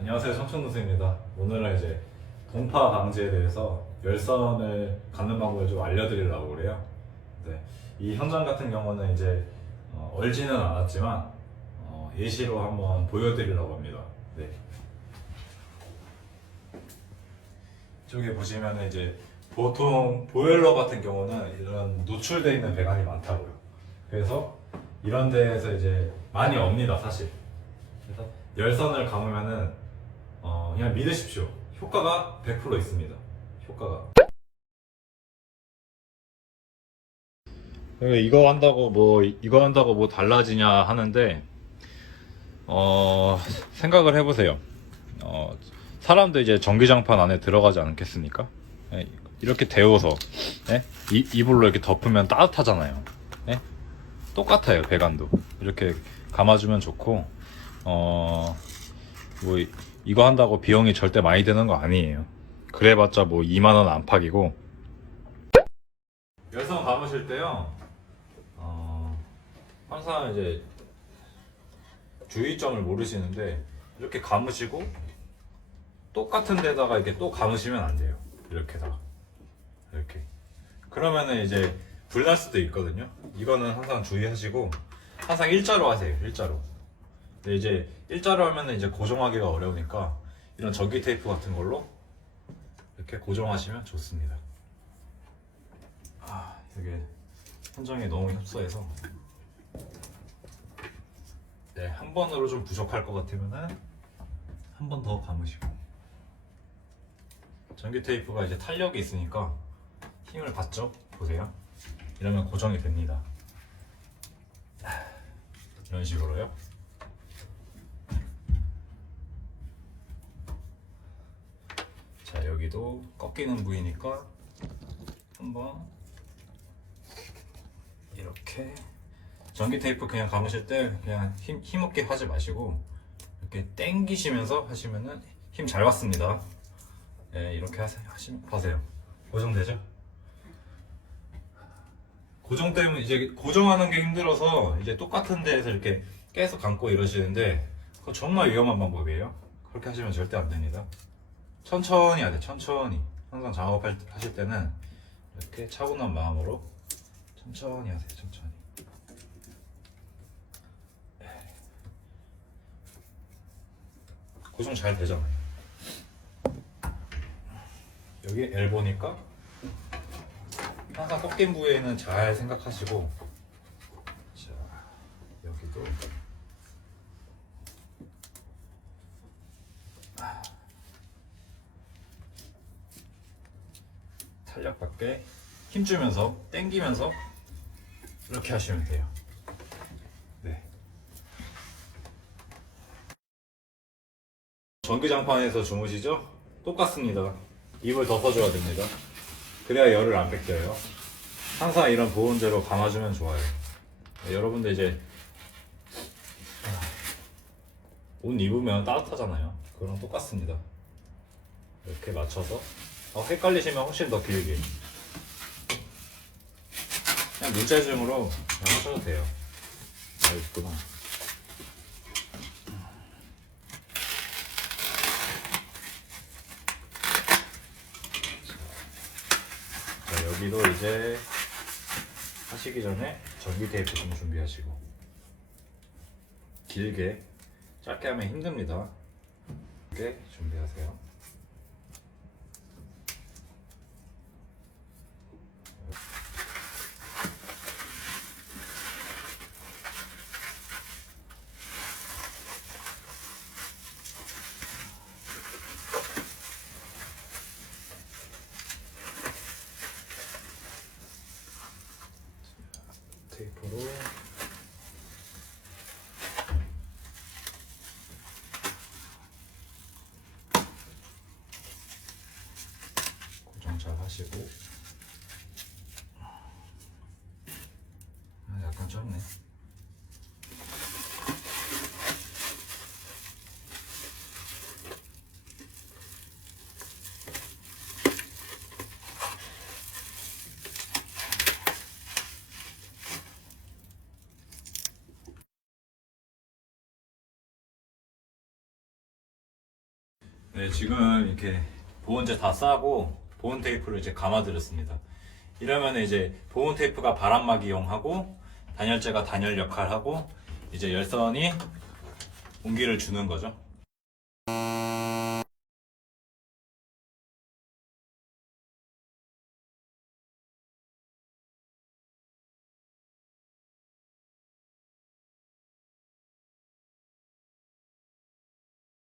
안녕하세요 청천누수입니다. 오늘은 이제 동파 방지에 대해서 열선을 갖는 방법을 좀 알려드리려고 그래요. 네, 이 현장 같은 경우는 이제 어, 얼지는 않았지만 어, 예시로 한번 보여드리려고 합니다. 네. 이쪽에 보시면 이제 보통 보일러 같은 경우는 이런 노출되어 있는 배관이 많다고요. 그래서 이런 데에서 이제 많이 옵니다 사실. 그래서 열선을 감으면은 어, 그냥 믿으십시오. 효과가 100% 있습니다. 효과가. 이거 한다고 뭐 이거 한다고 뭐 달라지냐 하는데 어, 생각을 해보세요. 어, 사람도 이제 전기장판 안에 들어가지 않겠습니까? 예, 이렇게 데워서 예? 이, 이불로 이렇게 덮으면 따뜻하잖아요. 예? 똑같아요 배관도 이렇게 감아주면 좋고 어, 뭐 이- 이거 한다고 비용이 절대 많이 드는 거 아니에요. 그래봤자 뭐 2만 원 안팎이고. 열선 감으실 때요. 어, 항상 이제 주의점을 모르시는데 이렇게 감으시고 똑같은 데다가 이렇게 또 감으시면 안 돼요. 이렇게다가 이렇게. 그러면은 이제 불날 수도 있거든요. 이거는 항상 주의하시고 항상 일자로 하세요. 일자로. 근데 이제 일자로 하면은 이제 고정하기가 어려우니까 이런 전기 테이프 같은 걸로 이렇게 고정하시면 좋습니다. 아, 이게 현장에 너무 협소해서 네, 한 번으로 좀 부족할 것 같으면은 한 번 더 감으시고 전기 테이프가 이제 탄력이 있으니까 힘을 받죠? 보세요. 이러면 고정이 됩니다. 이런 식으로요. 자 여기도 꺾이는 부위니까 한번 이렇게 전기 테이프 그냥 감으실 때 그냥 힘, 힘없게 하지 마시고 이렇게 당기시면서 하시면은 힘잘 받습니다. 네, 이렇게 하세요 하세요. 고정되죠? 고정 때문에 이제 고정하는 게 힘들어서 이제 똑같은 데에서 이렇게 계속 감고 이러시는데 그거 정말 위험한 방법이에요. 그렇게 하시면 절대 안 됩니다 천천히 해야 돼, 천천히. 항상 작업할 하실 때는 이렇게 차분한 마음으로 천천히 하세요, 천천히. 고정 잘 되잖아요. 여기 엘보니까 항상 꺾인 부위에는 잘 생각하시고 자 여기도 탄력받게 힘주면서 당기면서 이렇게 하시면 돼요. 네. 전기장판에서 주무시죠? 똑같습니다. 입을 덮어줘야 됩니다. 그래야 열을 안 뺏겨요. 항상 이런 보온재로 감아주면 좋아요. 네, 여러분들 이제 아, 옷 입으면 따뜻하잖아요. 그랑 똑같습니다. 이렇게 맞춰서 어, 헷갈리시면 훨씬 더 길게. 그냥 문자중으로 그냥 하셔도 돼요. 아 있구나. 자 여기도 이제 하시기 전에 전기 테이프 좀 준비하시고. 길게 짧게 하면 힘듭니다. 이렇게 준비하세요 네, 지금 이렇게 보온재 다 싸고 보온 테이프를 이제 감아드렸습니다. 이러면 이제 보온 테이프가 바람막이용하고 단열재가 단열 역할하고 이제 열선이 온기를 주는 거죠.